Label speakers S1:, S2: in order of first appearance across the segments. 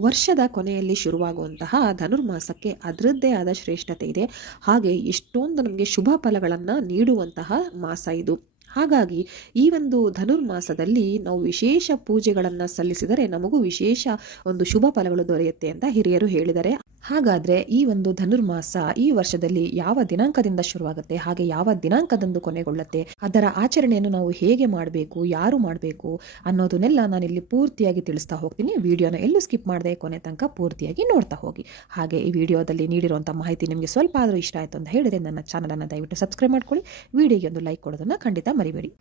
S1: ವರ್ಷದ ಕೊನೆಯಲ್ಲಿ ಶುರುವಾಗುವಂತಹ ಧನುರ್ಮಾಸಕ್ಕೆ ಅದರದ್ದೇ ಆದ ಶ್ರೇಷ್ಠತೆ ಇದೆ. ಹಾಗೆ ಎಷ್ಟೊಂದು ನಮಗೆ ಶುಭ ಫಲಗಳನ್ನು ನೀಡುವಂತಹ ಮಾಸ ಇದು. ಹಾಗಾಗಿ ಈ ಒಂದು ಧನುರ್ಮಾಸದಲ್ಲಿ ನಾವು ವಿಶೇಷ ಪೂಜೆಗಳನ್ನು ಸಲ್ಲಿಸಿದರೆ ನಮಗೂ ವಿಶೇಷ ಒಂದು ಶುಭ ಫಲಗಳು ದೊರೆಯುತ್ತೆ ಅಂತ ಹಿರಿಯರು ಹೇಳಿದರೆ. ಹಾಗಾದ್ರೆ ಈ ಒಂದು ಧನುರ್ಮಾಸ ಈ ವರ್ಷದಲ್ಲಿ ಯಾವ ದಿನಾಂಕದಿಂದ ಶುರುವಾಗುತ್ತೆ? ಹಾಗೆ ಯಾವ ದಿನಾಂಕದಂದು ಕೊನೆಗೊಳ್ಳುತ್ತೆ? ಅದರ ಆಚರಣೆಯನ್ನು ನಾವು ಹೇಗೆ ಮಾಡಬೇಕು? ಯಾರು ಮಾಡಬೇಕು? ಅನ್ನೋದನ್ನೆಲ್ಲ ನಾನು ಇಲ್ಲಿ ಪೂರ್ತಿಯಾಗಿ ತಿಳಿಸ್ತಾ ಹೋಗ್ತೀನಿ. ವಿಡಿಯೋನ ಎಲ್ಲೂ ಸ್ಕಿಪ್ ಮಾಡದೆ ಕೊನೆ ತನಕ ಪೂರ್ತಿಯಾಗಿ ನೋಡ್ತಾ ಹೋಗಿ. ಹಾಗೆ ಈ ವಿಡಿಯೋದಲ್ಲಿ ನೀಡಿರುವಂಥ ಮಾಹಿತಿ ನಿಮಗೆ ಸ್ವಲ್ಪ ಆದರೂ ಇಷ್ಟ ಆಯಿತು ಅಂತ ಹೇಳಿದರೆ ನನ್ನ ಚಾನಲನ್ನು ದಯವಿಟ್ಟು ಸಬ್ಸ್ಕ್ರೈಬ್ ಮಾಡ್ಕೊಳ್ಳಿ. ವಿಡಿಯೋಗೆ ಒಂದು ಲೈಕ್ ಕೊಡೋದನ್ನು ಖಂಡಿತ ಮರಿಬೇಡಿ.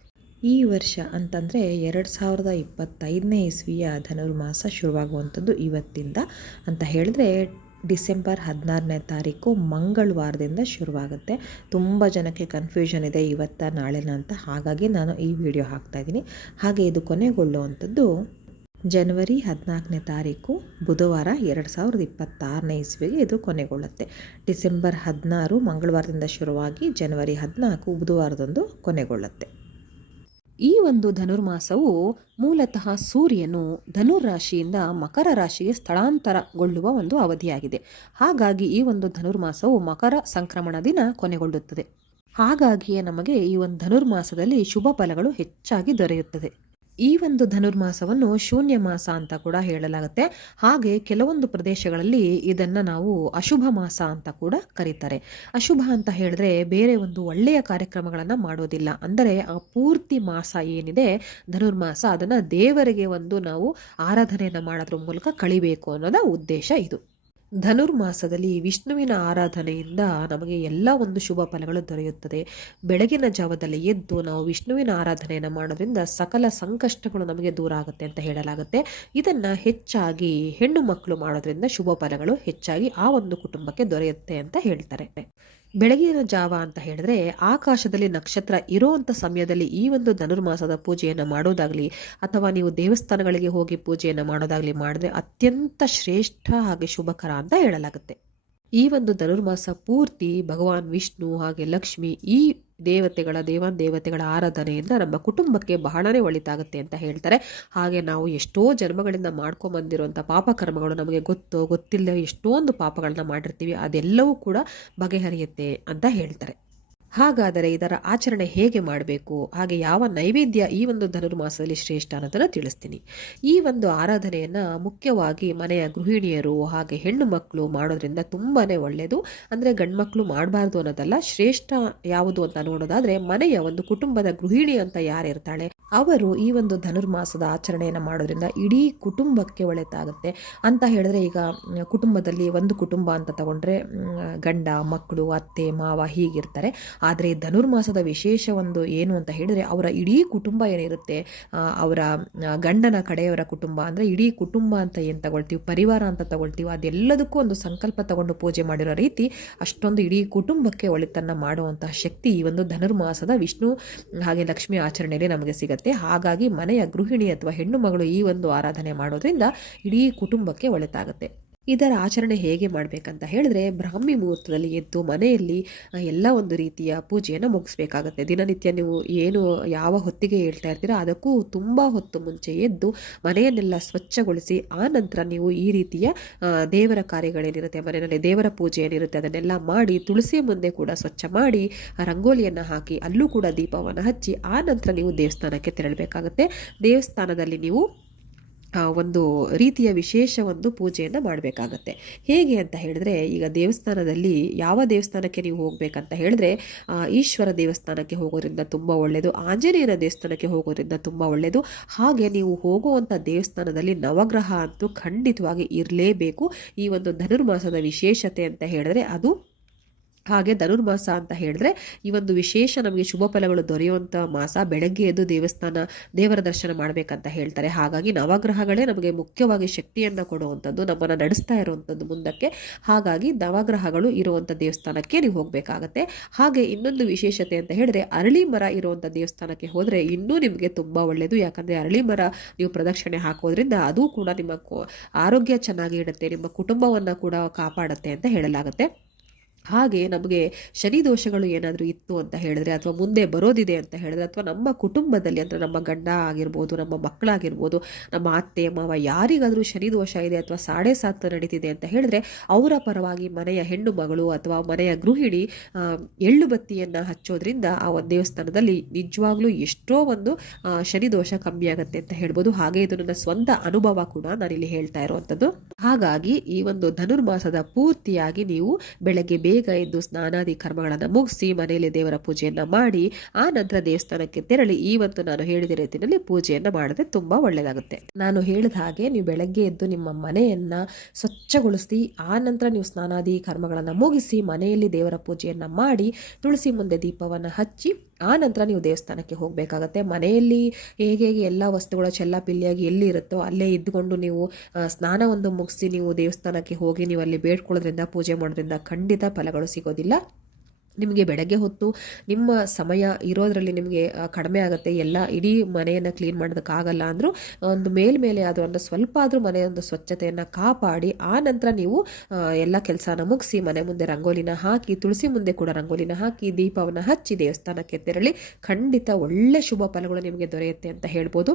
S1: ಈ ವರ್ಷ ಅಂತಂದರೆ ಎರಡು ಸಾವಿರದ ಇಪ್ಪತ್ತೈದನೇ ಇಸ್ವಿಯ ಧನುರ್ಮಾಸ ಶುರುವಾಗುವಂಥದ್ದು ಇವತ್ತಿಂದ ಅಂತ ಹೇಳಿದ್ರೆ ಡಿಸೆಂಬರ್ ಹದಿನಾರನೇ ತಾರೀಕು ಮಂಗಳವಾರದಿಂದ ಶುರುವಾಗುತ್ತೆ. ತುಂಬ ಜನಕ್ಕೆ ಕನ್ಫ್ಯೂಷನ್ ಇದೆ ಇವತ್ತ, ನಾಳೆನ ಅಂತ. ಹಾಗಾಗಿ ನಾನು ಈ ವಿಡಿಯೋ ಹಾಕ್ತಾಯಿದ್ದೀನಿ ಹಾಗೆ ಇದು ಕೊನೆಗೊಳ್ಳುವಂಥದ್ದು, ಜನವರಿ ಹದಿನಾಲ್ಕನೇ ತಾರೀಕು ಬುಧವಾರ ಎರಡು ಸಾವಿರದ ಇಪ್ಪತ್ತಾರನೇ ಇಸ್ವಿಗೆ ಇದು ಕೊನೆಗೊಳ್ಳುತ್ತೆ. ಡಿಸೆಂಬರ್ ಹದಿನಾರು ಮಂಗಳವಾರದಿಂದ ಶುರುವಾಗಿ ಜನವರಿ ಹದಿನಾಲ್ಕು ಬುಧವಾರದಂದು ಕೊನೆಗೊಳ್ಳುತ್ತೆ. ಈ ಒಂದು ಧನುರ್ಮಾಸವು ಮೂಲತಃ ಸೂರ್ಯನು ಧನುರಾಶಿಯಿಂದ ಮಕರ ರಾಶಿಗೆ ಸ್ಥಳಾಂತರಗೊಳ್ಳುವ ಒಂದು ಅವಧಿಯಾಗಿದೆ. ಹಾಗಾಗಿ ಈ ಒಂದು ಧನುರ್ಮಾಸವು ಮಕರ ಸಂಕ್ರಮಣ ದಿನ ಕೊನೆಗೊಳ್ಳುತ್ತದೆ. ಹಾಗಾಗಿಯೇ ನಮಗೆ ಈ ಒಂದು ಧನುರ್ಮಾಸದಲ್ಲಿ ಶುಭ ಫಲಗಳು ಹೆಚ್ಚಾಗಿ ದೊರೆಯುತ್ತದೆ. ಈ ಒಂದು ಧನುರ್ಮಾಸವನ್ನು ಶೂನ್ಯ ಮಾಸ ಅಂತ ಕೂಡ ಹೇಳಲಾಗುತ್ತೆ. ಹಾಗೆ ಕೆಲವೊಂದು ಪ್ರದೇಶಗಳಲ್ಲಿ ಇದನ್ನ ನಾವು ಅಶುಭ ಮಾಸ ಅಂತ ಕೂಡ ಕರೀತಾರೆ. ಅಶುಭ ಅಂತ ಹೇಳಿದ್ರೆ ಬೇರೆ ಒಂದು ಒಳ್ಳೆಯ ಕಾರ್ಯಕ್ರಮಗಳನ್ನು ಮಾಡೋದಿಲ್ಲ. ಅಂದರೆ ಆ ಪೂರ್ತಿ ಮಾಸ ಏನಿದೆ, ಧನುರ್ಮಾಸ, ಅದನ್ನ ದೇವರಿಗೆ ಒಂದು ನಾವು ಆರಾಧನೆಯನ್ನು ಮಾಡೋದ್ರ ಮೂಲಕ ಕಳಿಬೇಕು ಅನ್ನೋದ ಉದ್ದೇಶ ಇದು. ಧನುರ್ಮಾಸದಲ್ಲಿ ವಿಷ್ಣುವಿನ ಆರಾಧನೆಯಿಂದ ನಮಗೆ ಎಲ್ಲ ಒಂದು ಶುಭ ಫಲಗಳು ದೊರೆಯುತ್ತದೆ. ಬೆಳಗಿನ ಜಾವದಲ್ಲಿ ಎದ್ದು ನಾವು ವಿಷ್ಣುವಿನ ಆರಾಧನೆಯನ್ನು ಮಾಡೋದ್ರಿಂದ ಸಕಲ ಸಂಕಷ್ಟಗಳು ನಮಗೆ ದೂರ ಆಗುತ್ತೆ ಅಂತ ಹೇಳಲಾಗುತ್ತೆ. ಇದನ್ನು ಹೆಚ್ಚಾಗಿ ಹೆಣ್ಣು ಮಕ್ಕಳು ಮಾಡೋದ್ರಿಂದ ಶುಭ ಫಲಗಳು ಹೆಚ್ಚಾಗಿ ಆ ಒಂದು ಕುಟುಂಬಕ್ಕೆ ದೊರೆಯುತ್ತೆ ಅಂತ ಹೇಳ್ತಾರೆ. ಬೆಳಗಿನ ಜಾವ ಅಂತ ಹೇಳಿದ್ರೆ ಆಕಾಶದಲ್ಲಿ ನಕ್ಷತ್ರ ಇರುವಂಥ ಸಮಯದಲ್ಲಿ ಈ ಒಂದು ಧನುರ್ಮಾಸದ ಪೂಜೆಯನ್ನು ಮಾಡೋದಾಗಲಿ, ಅಥವಾ ನೀವು ದೇವಸ್ಥಾನಗಳಿಗೆ ಹೋಗಿ ಪೂಜೆಯನ್ನು ಮಾಡೋದಾಗಲಿ ಮಾಡಿದ್ರೆ ಅತ್ಯಂತ ಶ್ರೇಷ್ಠ ಹಾಗೆ ಶುಭಕರ ಅಂತ ಹೇಳಲಾಗುತ್ತೆ. ಈ ಒಂದು ಧನುರ್ಮಾಸ ಪೂರ್ತಿ ಭಗವಾನ್ ವಿಷ್ಣು ಹಾಗೆ ಲಕ್ಷ್ಮಿ ಈ ದೇವತೆಗಳ ದೇವಾನ್ ದೇವತೆಗಳ ಆರಾಧನೆಯಿಂದ ನಮ್ಮ ಕುಟುಂಬಕ್ಕೆ ಬಹಳನೇ ಒಳಿತಾಗುತ್ತೆ ಅಂತ ಹೇಳ್ತಾರೆ. ಹಾಗೆ ನಾವು ಎಷ್ಟೋ ಜನ್ಮಗಳಿಂದ ಮಾಡ್ಕೊಂಬಂದಿರುವಂಥ ಪಾಪಕರ್ಮಗಳು ನಮಗೆ ಗೊತ್ತೋ ಗೊತ್ತಿಲ್ಲ ಎಷ್ಟೊಂದು ಪಾಪಗಳನ್ನ ಮಾಡಿರ್ತೀವಿ, ಅದೆಲ್ಲವೂ ಕೂಡ ಬಗೆಹರಿಯುತ್ತೆ ಅಂತ ಹೇಳ್ತಾರೆ. ಹಾಗಾದರೆ ಇದರ ಆಚರಣೆ ಹೇಗೆ ಮಾಡಬೇಕು? ಹಾಗೆ ಯಾವ ನೈವೇದ್ಯ ಈ ಒಂದು ಧನುರ್ಮಾಸದಲ್ಲಿ ಶ್ರೇಷ್ಠ ಅನ್ನೋದನ್ನು ತಿಳಿಸ್ತೀನಿ. ಈ ಒಂದು ಆರಾಧನೆಯನ್ನು ಮುಖ್ಯವಾಗಿ ಮನೆಯ ಗೃಹಿಣಿಯರು ಹಾಗೆ ಹೆಣ್ಣು ಮಕ್ಕಳು ಮಾಡೋದ್ರಿಂದ ತುಂಬಾ ಒಳ್ಳೆಯದು ಅಂದರೆ ಗಂಡ್ಮಕ್ಳು ಮಾಡಬಾರ್ದು ಅನ್ನೋದಲ್ಲ, ಶ್ರೇಷ್ಠ ಯಾವುದು ಅಂತ ನೋಡೋದಾದರೆ ಮನೆಯ ಒಂದು ಕುಟುಂಬದ ಗೃಹಿಣಿ ಅಂತ ಯಾರಿರ್ತಾಳೆ ಅವರು ಈ ಒಂದು ಧನುರ್ಮಾಸದ ಆಚರಣೆಯನ್ನು ಮಾಡೋದ್ರಿಂದ ಇಡೀ ಕುಟುಂಬಕ್ಕೆ ಒಳಿತಾಗುತ್ತೆ ಅಂತ ಹೇಳಿದ್ರೆ ಈಗ ಕುಟುಂಬದಲ್ಲಿ ಒಂದು ಕುಟುಂಬ ಅಂತ ತಗೊಂಡ್ರೆ ಗಂಡ, ಮಕ್ಕಳು, ಅತ್ತೆ, ಮಾವ ಹೀಗಿರ್ತಾರೆ. ಆದರೆ ಧನುರ್ಮಾಸದ ವಿಶೇಷ ಒಂದು ಏನು ಅಂತ ಹೇಳಿದರೆ ಅವರ ಇಡೀ ಕುಟುಂಬ ಏನಿರುತ್ತೆ ಅವರ ಗಂಡನ ಕಡೆಯವರ ಕುಟುಂಬ ಅಂದರೆ ಇಡೀ ಕುಟುಂಬ ಅಂತ ಏನು ತಗೊಳ್ತೀವಿ, ಪರಿವಾರ ಅಂತ ತಗೊಳ್ತೀವಿ, ಅದೆಲ್ಲದಕ್ಕೂ ಒಂದು ಸಂಕಲ್ಪ ತಗೊಂಡು ಪೂಜೆ ಮಾಡಿರೋ ರೀತಿ ಅಷ್ಟೊಂದು ಇಡೀ ಕುಟುಂಬಕ್ಕೆ ಒಳಿತನ್ನು ಮಾಡುವಂತಹ ಶಕ್ತಿ ಈ ಒಂದು ಧನುರ್ಮಾಸದ ವಿಷ್ಣು ಹಾಗೆ ಲಕ್ಷ್ಮಿ ಆಚರಣೆಯಲ್ಲಿ ನಮಗೆ ಸಿಗುತ್ತೆ. ಹಾಗಾಗಿ ಮನೆಯ ಗೃಹಿಣಿ ಅಥವಾ ಹೆಣ್ಣು ಮಗಳು ಈ ಒಂದು ಆರಾಧನೆ ಮಾಡೋದ್ರಿಂದ ಇಡೀ ಕುಟುಂಬಕ್ಕೆ ಒಳಿತಾಗುತ್ತೆ. ಇದರ ಆಚರಣೆ ಹೇಗೆ ಮಾಡಬೇಕಂತ ಹೇಳಿದ್ರೆ, ಬ್ರಾಹ್ಮಿ ಮುಹೂರ್ತದಲ್ಲಿ ಎದ್ದು ಮನೆಯಲ್ಲಿ ಎಲ್ಲ ಒಂದು ರೀತಿಯ ಪೂಜೆಯನ್ನು ಮುಗಿಸ್ಬೇಕಾಗತ್ತೆ. ದಿನನಿತ್ಯ ನೀವು ಏನು, ಯಾವ ಹೊತ್ತಿಗೆ ಹೇಳ್ತಾ ಇರ್ತೀರೋ ಅದಕ್ಕೂ ತುಂಬ ಹೊತ್ತು ಮುಂಚೆ ಎದ್ದು ಮನೆಯನ್ನೆಲ್ಲ ಸ್ವಚ್ಛಗೊಳಿಸಿ, ಆ ನಂತರ ನೀವು ಈ ರೀತಿಯ ದೇವರ ಕಾರ್ಯಗಳೇನಿರುತ್ತೆ, ಮನೆಯಲ್ಲಿ ದೇವರ ಪೂಜೆ ಏನಿರುತ್ತೆ ಅದನ್ನೆಲ್ಲ ಮಾಡಿ, ತುಳಸಿ ಮುಂದೆ ಕೂಡ ಸ್ವಚ್ಛ ಮಾಡಿ ರಂಗೋಲಿಯನ್ನು ಹಾಕಿ, ಅಲ್ಲೂ ಕೂಡ ದೀಪವನ್ನು ಹಚ್ಚಿ, ಆ ನಂತರ ನೀವು ದೇವಸ್ಥಾನಕ್ಕೆ ತೆರಳಬೇಕಾಗತ್ತೆ. ದೇವಸ್ಥಾನದಲ್ಲಿ ನೀವು ಒಂದು ರೀತಿಯ ವಿಶೇಷ ಒಂದು ಪೂಜೆಯನ್ನು ಮಾಡಬೇಕಾಗತ್ತೆ. ಹೇಗೆ ಅಂತ ಹೇಳಿದ್ರೆ, ಈಗ ದೇವಸ್ಥಾನದಲ್ಲಿ ಯಾವ ದೇವಸ್ಥಾನಕ್ಕೆ ನೀವು ಹೋಗಬೇಕಂತ ಹೇಳಿದ್ರೆ ಈಶ್ವರ ದೇವಸ್ಥಾನಕ್ಕೆ ಹೋಗೋದ್ರಿಂದ ತುಂಬ ಒಳ್ಳೆಯದು ಆಂಜನೇಯನ ದೇವಸ್ಥಾನಕ್ಕೆ ಹೋಗೋದ್ರಿಂದ ತುಂಬ ಒಳ್ಳೆಯದು ಹಾಗೆ ನೀವು ಹೋಗುವಂಥ ದೇವಸ್ಥಾನದಲ್ಲಿ ನವಗ್ರಹ ಅಂತೂ ಖಂಡಿತವಾಗಿ ಇರಲೇಬೇಕು. ಈ ಒಂದು ಧನುರ್ಮಾಸದ ವಿಶೇಷತೆ ಅಂತ ಹೇಳಿದ್ರೆ ಅದು ಹಾಗೆ ಧನುರ್ಮಾಸ ಅಂತ ಹೇಳಿದ್ರೆ ಈ ಒಂದು ವಿಶೇಷ ನಮಗೆ ಶುಭ ಫಲಗಳು ದೊರೆಯುವಂಥ ಮಾಸ ಬೆಳಗ್ಗೆ ಎದ್ದು ದೇವಸ್ಥಾನ, ದೇವರ ದರ್ಶನ ಮಾಡಬೇಕಂತ ಹೇಳ್ತಾರೆ. ಹಾಗಾಗಿ ನವಗ್ರಹಗಳೇ ನಮಗೆ ಮುಖ್ಯವಾಗಿ ಶಕ್ತಿಯನ್ನು ಕೊಡುವಂಥದ್ದು, ನಮ್ಮನ್ನು ನಡೆಸ್ತಾ ಇರುವಂಥದ್ದು ಮುಂದಕ್ಕೆ. ಹಾಗಾಗಿ ನವಗ್ರಹಗಳು ಇರುವಂಥ ದೇವಸ್ಥಾನಕ್ಕೆ ನೀವು ಹೋಗಬೇಕಾಗತ್ತೆ. ಹಾಗೆ ಇನ್ನೊಂದು ವಿಶೇಷತೆ ಅಂತ ಹೇಳಿದ್ರೆ ಅರಳಿ ಮರ ಇರುವಂಥ ದೇವಸ್ಥಾನಕ್ಕೆ ಹೋದರೆ ಇನ್ನೂ ನಿಮಗೆ ತುಂಬ ಒಳ್ಳೆಯದು ಯಾಕಂದರೆ ಅರಳಿ ಮರ ನೀವು ಪ್ರದಕ್ಷಿಣೆ ಹಾಕೋದ್ರಿಂದ ಅದು ಕೂಡ ನಿಮ್ಮ ಆರೋಗ್ಯ ಚೆನ್ನಾಗಿ ಇಡುತ್ತೆ, ನಿಮ್ಮ ಕುಟುಂಬವನ್ನು ಕೂಡ ಕಾಪಾಡುತ್ತೆ ಅಂತ ಹೇಳಲಾಗುತ್ತೆ. ಹಾಗೆ ನಮಗೆ ಶನಿ ದೋಷಗಳು ಏನಾದರೂ ಇತ್ತು ಅಂತ ಹೇಳಿದ್ರೆ ಅಥವಾ ಮುಂದೆ ಬರೋದಿದೆ ಅಂತ ಹೇಳಿದ್ರೆ ಅಥವಾ ನಮ್ಮ ಕುಟುಂಬದಲ್ಲಿ ಅಂದರೆ ನಮ್ಮ ಗಂಡ ಆಗಿರ್ಬೋದು, ನಮ್ಮ ಮಕ್ಕಳಾಗಿರ್ಬೋದು, ನಮ್ಮ ಅತ್ತೆ, ಮಾವ ಯಾರಿಗಾದರೂ ಶನಿ ದೋಷ ಇದೆ ಅಥವಾ ಸಾಡೆ ಸಾತ್ ನಡೀತಿದೆ ಅಂತ ಹೇಳಿದ್ರೆ ಅವರ ಪರವಾಗಿ ಮನೆಯ ಹೆಣ್ಣು ಮಗಳು ಅಥವಾ ಮನೆಯ ಗೃಹಿಣಿ ಎಳ್ಳು ಬತ್ತಿಯನ್ನು ಹಚ್ಚೋದ್ರಿಂದ ಆ ಒಂದು ದೇವಸ್ಥಾನದಲ್ಲಿ ನಿಜವಾಗ್ಲೂ ಎಷ್ಟೋ ಒಂದು ಶನಿ ದೋಷ ಕಮ್ಮಿ ಆಗುತ್ತೆ ಅಂತ ಹೇಳ್ಬೋದು. ಹಾಗೆ ಇದು ನನ್ನ ಸ್ವಂತ ಅನುಭವ ಕೂಡ ನಾನಿಲ್ಲಿ ಹೇಳ್ತಾ ಇರುವಂಥದ್ದು. ಹಾಗಾಗಿ ಈ ಒಂದು ಧನುರ್ಮಾಸದ ಪೂರ್ತಿಯಾಗಿ ನೀವು ಬೆಳಗ್ಗೆ ಬೇಗ ಎದ್ದು ಸ್ನಾನಾದಿ ಕರ್ಮಗಳನ್ನು ಮುಗಿಸಿ ಮನೆಯಲ್ಲಿ ದೇವರ ಪೂಜೆಯನ್ನು ಮಾಡಿ, ಆ ನಂತರ ದೇವಸ್ಥಾನಕ್ಕೆ ತೆರಳಿ ಇವತ್ತು ನಾನು ಹೇಳಿದ ರೀತಿಯಲ್ಲಿ ಪೂಜೆಯನ್ನು ಮಾಡಿದ್ರೆ ತುಂಬ ಒಳ್ಳೆಯದಾಗುತ್ತೆ ನಾನು ಹೇಳಿದ ಹಾಗೆ ನೀವು ಬೆಳಗ್ಗೆ ಎದ್ದು ನಿಮ್ಮ ಮನೆಯನ್ನು ಸ್ವಚ್ಛಗೊಳಿಸಿ, ಆ ನಂತರ ನೀವು ಸ್ನಾನಾದಿ ಕರ್ಮಗಳನ್ನು ಮುಗಿಸಿ ಮನೆಯಲ್ಲಿ ದೇವರ ಪೂಜೆಯನ್ನು ಮಾಡಿ, ತುಳಸಿ ಮುಂದೆ ದೀಪವನ್ನು ಹಚ್ಚಿ ಆ ನಂತರ ನೀವು ದೇವಸ್ಥಾನಕ್ಕೆ ಹೋಗಬೇಕಾಗತ್ತೆ. ಮನೆಯಲ್ಲಿ ಹೇಗೆ ಹೇಗೆ ಎಲ್ಲ ವಸ್ತುಗಳು ಚೆಲ್ಲಾಪಿಲ್ಲಿಯಾಗಿ ಎಲ್ಲಿ ಇರುತ್ತೋ ಅಲ್ಲೇ ಇದ್ದುಕೊಂಡು ನೀವು ಸ್ನಾನ ಒಂದು ಮುಗಿಸಿ ನೀವು ದೇವಸ್ಥಾನಕ್ಕೆ ಹೋಗಿ ನೀವು ಅಲ್ಲಿ ಬೇಡ್ಕೊಳ್ಳೋದ್ರಿಂದ, ಪೂಜೆ ಮಾಡೋದ್ರಿಂದ ಖಂಡಿತ ಫಲಗಳು ಸಿಗೋದಿಲ್ಲ. ನಿಮಗೆ ಬೆಳಗ್ಗೆ ಹೊತ್ತು ನಿಮ್ಮ ಸಮಯ ಇರೋದರಲ್ಲಿ ನಿಮಗೆ ಕಡಿಮೆ ಆಗುತ್ತೆ, ಎಲ್ಲ ಇಡೀ ಮನೆಯನ್ನು ಕ್ಲೀನ್ ಮಾಡೋದಕ್ಕಾಗಲ್ಲ ಅಂದರೂ ಒಂದು ಮೇಲ್ಮೇಲೆ ಒಂದು ಸ್ವಲ್ಪ ಆದರೂ ಮನೆಯ ಒಂದು ಸ್ವಚ್ಛತೆಯನ್ನು ಕಾಪಾಡಿ, ಆ ನಂತರ ನೀವು ಎಲ್ಲ ಕೆಲಸನ ಮುಗಿಸಿ, ಮನೆ ಮುಂದೆ ರಂಗೋಲಿನ ಹಾಕಿ, ತುಳಸಿ ಮುಂದೆ ಕೂಡ ರಂಗೋಲಿನ ಹಾಕಿ, ದೀಪವನ್ನು ಹಚ್ಚಿ ದೇವಸ್ಥಾನಕ್ಕೆ ತೆರಳಿ, ಖಂಡಿತ ಒಳ್ಳೆ ಶುಭ ಫಲಗಳು ನಿಮಗೆ ದೊರೆಯುತ್ತೆ ಅಂತ ಹೇಳ್ಬೋದು.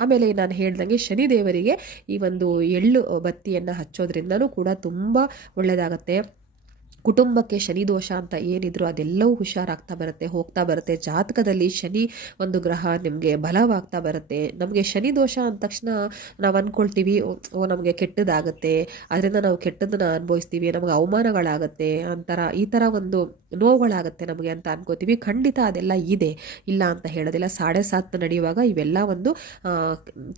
S1: ಆಮೇಲೆ ನಾನು ಹೇಳ್ದಂಗೆ ಶನಿದೇವರಿಗೆ ಈ ಒಂದು ಎಳ್ಳು ಬತ್ತಿಯನ್ನು ಹಚ್ಚೋದ್ರಿಂದನೂ ಕೂಡ ತುಂಬ ಒಳ್ಳೆಯದಾಗತ್ತೆ ಕುಟುಂಬಕ್ಕೆ ಶನಿ ದೋಷ ಅಂತ ಏನಿದ್ರು ಅದೆಲ್ಲವೂ ಹುಷಾರಾಗ್ತಾ ಬರುತ್ತೆ, ಹೋಗ್ತಾ ಬರುತ್ತೆ. ಜಾತಕದಲ್ಲಿ ಶನಿ ಒಂದು ಗ್ರಹ ನಿಮಗೆ ಬಲವಾಗ್ತಾ ಬರುತ್ತೆ. ನಮಗೆ ಶನಿ ದೋಷ ಅಂದ ತಕ್ಷಣ ನಾವು ಅಂದ್ಕೊಳ್ತೀವಿ ಓ ನಮಗೆ ಕೆಟ್ಟದಾಗುತ್ತೆ, ಅದರಿಂದ ನಾವು ಕೆಟ್ಟದನ್ನು ಅನುಭವಿಸ್ತೀವಿ, ನಮಗೆ ಅವಮಾನಗಳಾಗುತ್ತೆ, ಅಂತರ, ಈ ಥರ ಒಂದು ನೋವುಗಳಾಗುತ್ತೆ ನಮಗೆ ಅಂತ ಅನ್ಕೋತೀವಿ. ಖಂಡಿತ ಅದೆಲ್ಲ ಇದೆ. ಇಲ್ಲ ಅಂತ ಹೇಳೋದಿಲ್ಲ. ಸಾಡೆ ಸಾತ್ ನಡೆಯುವಾಗ ಇವೆಲ್ಲ ಒಂದು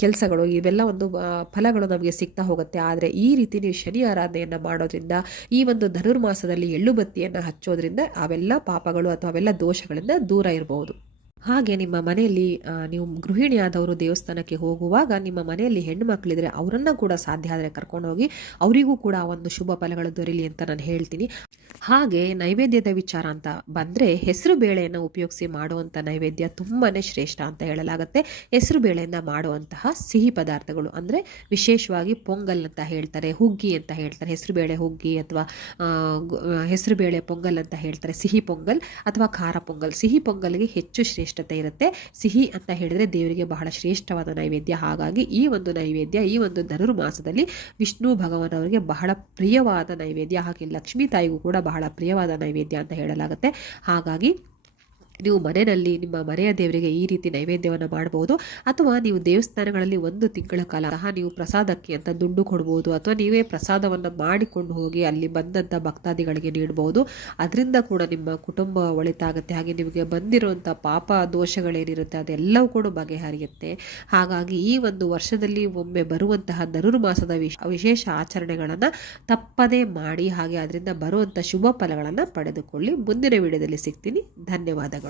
S1: ಕೆಲಸಗಳು, ಇವೆಲ್ಲ ಒಂದು ಫಲಗಳು ನಮಗೆ ಸಿಗ್ತಾ ಹೋಗುತ್ತೆ. ಆದರೆ ಈ ರೀತಿ ನೀವು ಶನಿ ಆರಾಧನೆಯನ್ನು ಮಾಡೋದ್ರಿಂದ ಈ ಒಂದು ಧನುರ್ಮಾಸದಲ್ಲಿ ಎಳ್ಳು ಬತ್ತಿಯನ್ನು ಹಚ್ಚೋದ್ರಿಂದ ಅವೆಲ್ಲ ಪಾಪಗಳು ಅಥವಾ ಅವೆಲ್ಲ ದೋಷಗಳಿಂದ ದೂರ ಇರಬಹುದು. ಹಾಗೆ ನಿಮ್ಮ ಮನೆಯಲ್ಲಿ ನೀವು ಗೃಹಿಣಿಯಾದವರು ದೇವಸ್ಥಾನಕ್ಕೆ ಹೋಗುವಾಗ ನಿಮ್ಮ ಮನೆಯಲ್ಲಿ ಹೆಣ್ಣು ಮಕ್ಕಳಿದ್ರೆ ಅವರನ್ನು ಕೂಡ ಸಾಧ್ಯ ಆದರೆ ಕರ್ಕೊಂಡೋಗಿ ಅವರಿಗೂ ಕೂಡ ಒಂದು ಶುಭ ಫಲಗಳು ದೊರೀಲಿ ಅಂತ ನಾನು ಹೇಳ್ತೀನಿ. ಹಾಗೆ ನೈವೇದ್ಯದ ವಿಚಾರ ಅಂತ ಬಂದರೆ ಹೆಸರು ಬೇಳೆಯನ್ನು ಉಪಯೋಗಿಸಿ ಮಾಡುವಂಥ ನೈವೇದ್ಯ ತುಂಬಾ ಶ್ರೇಷ್ಠ ಅಂತ ಹೇಳಲಾಗುತ್ತೆ. ಹೆಸರು ಬೇಳೆಯಿಂದ ಮಾಡುವಂತಹ ಸಿಹಿ ಪದಾರ್ಥಗಳು ಅಂದರೆ ವಿಶೇಷವಾಗಿ ಪೊಂಗಲ್ ಅಂತ ಹೇಳ್ತಾರೆ, ಹುಗ್ಗಿ ಅಂತ ಹೇಳ್ತಾರೆ, ಹೆಸರು ಬೇಳೆ ಹುಗ್ಗಿ ಅಥವಾ ಹೆಸರು ಬೇಳೆ ಪೊಂಗಲ್ ಅಂತ ಹೇಳ್ತಾರೆ, ಸಿಹಿ ಪೊಂಗಲ್ ಅಥವಾ ಖಾರ ಪೊಂಗಲ್. ಸಿಹಿ ಪೊಂಗಲ್ಗೆ ಹೆಚ್ಚು ಶ್ರೇಷ್ಠತೆ ಇರುತ್ತೆ. ಸಿಹಿ ಅಂತ ಹೇಳಿದ್ರೆ ದೇವರಿಗೆ ಬಹಳ ಶ್ರೇಷ್ಠವಾದ ನೈವೇದ್ಯ. ಹಾಗಾಗಿ ಈ ಒಂದು ನೈವೇದ್ಯ, ಈ ಒಂದು ಧನುರ್ಮಾಸದಲ್ಲಿ ವಿಷ್ಣು ಭಗವಾನವರಿಗೆ ಬಹಳ ಪ್ರಿಯವಾದ ನೈವೇದ್ಯ. ಹಾಗೆ ಲಕ್ಷ್ಮೀ ತಾಯಿಗೂ ಕೂಡ ಬಹಳ ಪ್ರಿಯವಾದ ನೈವೇದ್ಯ ಅಂತ ಹೇಳಲಾಗುತ್ತೆ. ಹಾಗಾಗಿ ನೀವು ಮನೆಯಲ್ಲಿ ನಿಮ್ಮ ಮನೆಯ ದೇವರಿಗೆ ಈ ರೀತಿ ನೈವೇದ್ಯವನ್ನು ಮಾಡಬಹುದು ಅಥವಾ ನೀವು ದೇವಸ್ಥಾನಗಳಲ್ಲಿ ಒಂದು ತಿಂಗಳ ಕಾಲ ಸಹ ನೀವು ಪ್ರಸಾದಕ್ಕೆ ಅಂತ ದುಡ್ಡು ಕೊಡ್ಬೋದು, ಅಥವಾ ನೀವೇ ಪ್ರಸಾದವನ್ನು ಮಾಡಿಕೊಂಡು ಹೋಗಿ ಅಲ್ಲಿ ಬಂದಂಥ ಭಕ್ತಾದಿಗಳಿಗೆ ನೀಡಬಹುದು ಅದರಿಂದ ಕೂಡ ನಿಮ್ಮ ಕುಟುಂಬ ಒಳಿತಾಗುತ್ತೆ. ಹಾಗೆ ನಿಮಗೆ ಬಂದಿರುವಂಥ ಪಾಪ ದೋಷಗಳೇನಿರುತ್ತೆ, ಅದೆಲ್ಲವೂ ಕೂಡ ಬಗೆಹರಿಯುತ್ತೆ. ಹಾಗಾಗಿ ಈ ಒಂದು ವರ್ಷದಲ್ಲಿ ಒಮ್ಮೆ ಬರುವಂತಹ ಧನುರ್ಮಾಸದ ವಿಶ್, ವಿಶೇಷ ಆಚರಣೆಗಳನ್ನು ತಪ್ಪದೇ ಮಾಡಿ, ಹಾಗೆ ಅದರಿಂದ ಬರುವಂಥ ಶುಭ ಫಲಗಳನ್ನು ಪಡೆದುಕೊಳ್ಳಿ. ಮುಂದಿನ ವಿಡಿಯೋದಲ್ಲಿ ಸಿಗ್ತೀನಿ. ಧನ್ಯವಾದಗಳು.